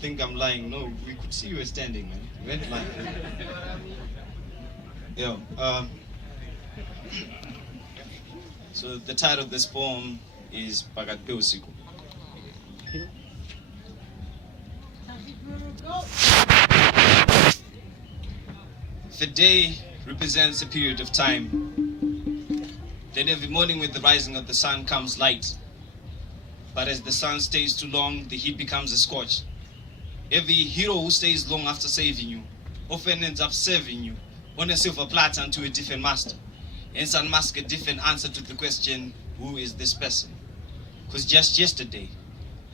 think I'm lying. No, we could see you were standing, man. You went lying. Yeah. So the title of this poem is pakati pehusiku. If a day represents a period of time, then every morning with the rising of the sun comes light. But as the sun stays too long, the heat becomes a scorch. Every hero who stays long after saving you often ends up serving you on a silver platter unto a different master. Hence unmask a different answer to the question, who is this person? Because just yesterday,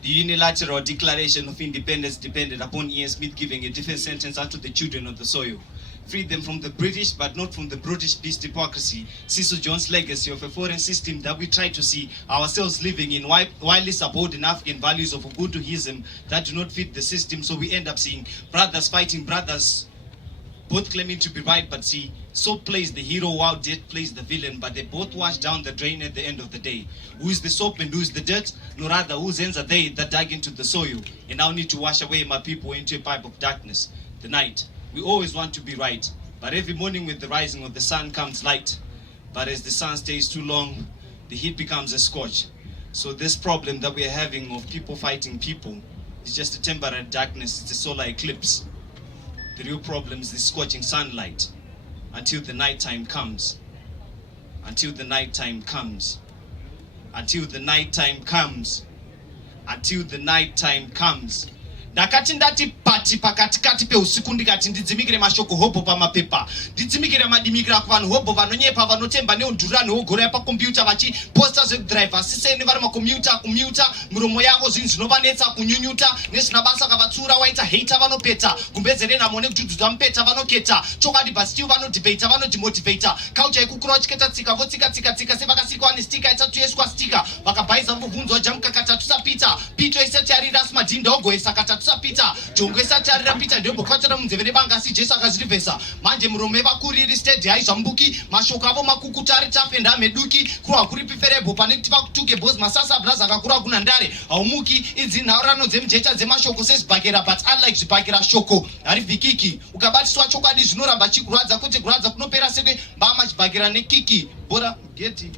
the unilateral declaration of independence depended upon Ian Smith giving a different sentence unto the children of the soil. Freed them from the British, but not from the British beast hypocrisy. Cecil John's legacy of a foreign system that we try to see ourselves living in, widely supporting African values of Ubuntuism that do not fit the system. So we end up seeing brothers fighting brothers, both claiming to be right, but see, so plays the hero while death plays the villain, but they both wash down the drain at the end of the day. Who is the soap and who is the dirt? No, rather, whose hands are they that dug into the soil and now need to wash away my people into a pipe of darkness? The night. We always want to be right, but every morning with the rising of the sun comes light. But as the sun stays too long, the heat becomes a scorch. So this problem that we are having of people fighting people is just a temporary darkness. It's a solar eclipse. The real problem is the scorching sunlight until the nighttime comes. Until the nighttime comes. Until the nighttime comes. Until the nighttime comes. Ndakati ndati pati pakati pehusiku ndikati ndidzimikire mashoko hobo pamapepa, ndidzimikire madimikira kuvanhu hobo vanonyepa vanotemba neundurani wogora pakombiyuta vachiposta zvekudhiraivha asiseni vari makombiyuta kumyuta miromo yavo zvinhu zvinovanetsa kunyunyuta nezvina basa kavatsura waita hater vanopeta kumbedzere nhamo nekudhudhudza mupeta vanoketa chokwadi basitiu vanodhibheita vanodimotivhata kaucha ikukura vachiketa tsika votsika sevakasikwa nestika itatu yeswa stika vakabhaiza mbobvunzwa jamukakata tusapita pito isati yarira asimadhinda ogoesa katatu sapita jongo isati arira pita ndembokwatira munzeve nebanga si Jesu akazvirivhesa manje muromo vakuriri steady haizvambuki mashoko avo makukuta ari tafe ndameduki kurwa kuri piferebo pane kuti vakutuke boss masasa braza akakura kuna ndare haumuki idzi nhaurano dzemujecha dzemashoko sezvibhakera but unlike zvibhakera shoko harivhikiki ukabatiswa chokwadi zvinoramba chikurwadza kuti kurwadza kunopera seke mbama chibhakera nekiki bora geti